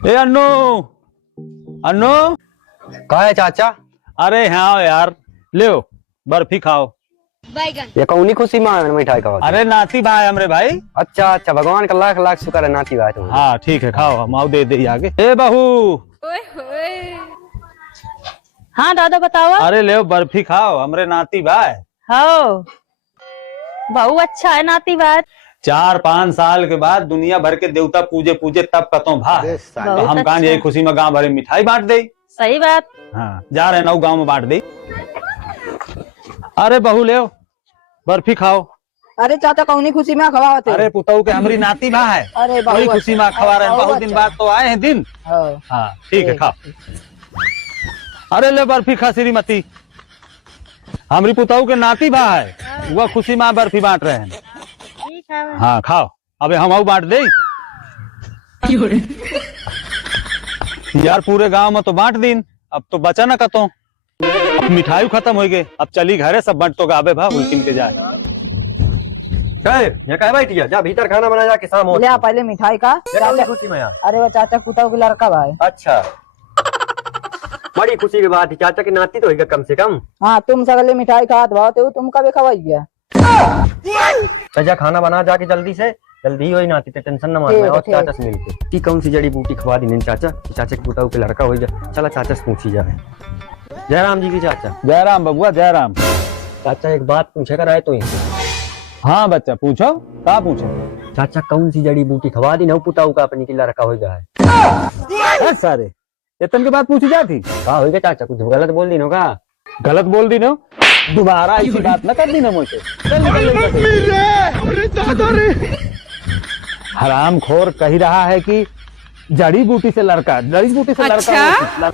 ए अन्नू अन्नू कहा है चाचा? अरे हाँ यार ले बर्फी खाओ। ये कौनी खुशी में मिठाई खाओ? अरे नाती भाई हमरे भाई। अच्छा अच्छा, भगवान का लाख लाख शुक्र है नाती भाई तुम। हाँ ठीक है खाओ, हम आओ दे आगे। ए बहू। हाँ दादा बताओ। अरे ले बर्फी खाओ, हमरे नाती भाई। हाँ बहु अच्छा है नाती बात। 4-5 साल के बाद दुनिया भर के देवता पूजे पूजे तब कतो भाई, तो हम कहा यही खुशी में गांव भरे मिठाई बांट दे। सही बात। हाँ जा रहे नौ गांव में बांट दे। अरे बहू ले बर्फी खाओ। अरे चाचा कौनी खुशी में खवाते? अरे पुतऊ के हमारी नाती बा है, अरे वही खुशी में खवा रहे हैं। बहुत दिन बाद तो आए हैं दिन। हाँ ठीक है खाओ। अरे ले बर्फी खा श्रीमती, हमारी पुतऊ के नाती बा है, वह खुशी में बर्फी बांट रहे हैं। हाँ खाओ, अबे हम आओ बांट दे। यार पूरे गांव में तो बांट दिन, अब तो बचा ना कतो। अब मिठाई खत्म हो गए, अब चली घरे सब बंट तो गाबे भा उल्टिम के जाए। ये कहे बैठिया जा भीतर खाना बना जाके शाम हो। ले पहले मिठाई का खुशी में यार। अरे वो चाचा पुताऊ के लड़का भाई। अच्छा बड़ी खुशी की बात है, चाचा की नाती तो होगा कम से कम। हाँ तुम सगले मिठाई खात भाव तुम कभी खवाई गया। चाचा खाना बना जाके जल्दी से, जल्दी हो ही नाती तो टेंशन न मारना। और चाचा से मिलके की कौन सी जड़ी बूटी खवा दी चाचा, चाचा के पुताऊ के लड़का हो जा। चला चाचा से पूछी जाए। जयराम जी की चाचा। जयराम बबुआ जयराम। चाचा एक बात पूछे कर आए तो ही। हाँ बच्चा पूछो, क्या पूछो? चाचा कौन सी जड़ी बूटी खवा दी न पुताऊ का अपनी की लड़का हो गया है। सारे इतन के बाद पूछी जाती कहा होगा चाचा? कुछ गलत बोल दी नो का? गलत बोल दी नो, दोबारा ऐसी बात न कर दी ना मुझे। हराम खोर कही रहा है कि जड़ी बूटी से लड़का, जड़ी बूटी से लड़का।